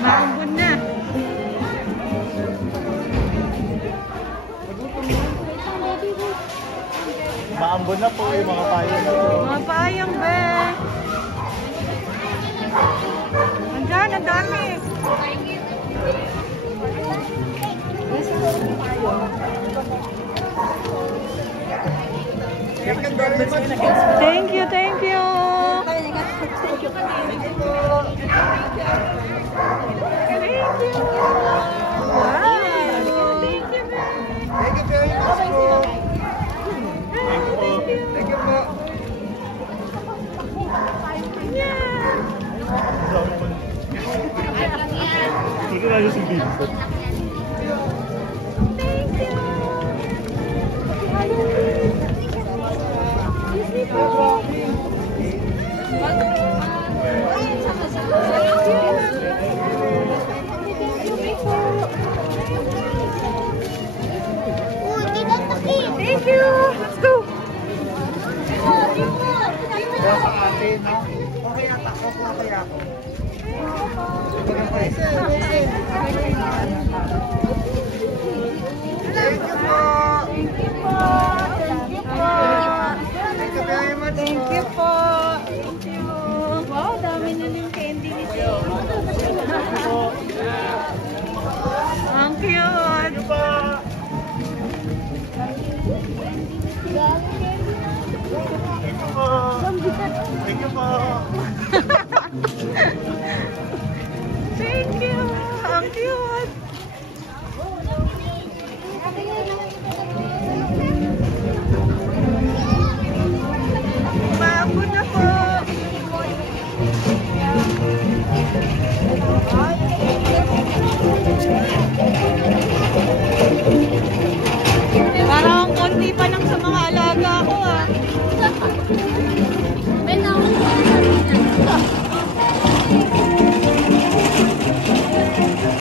Maambon na. Maambon na po yung mga payong. Mga payong, be. Andyan, ang dami. Thank you, thank you. Hindi na yung sige. Thank you. Let's go. Okay ata. Okay ako. Thank you po. Thank you po. Thank you po. Thank you very much. Thank you po. Thank you. Wow, dami na yung candy ni Jay. Ang cute. Thank you po. Thank you. Ang cute.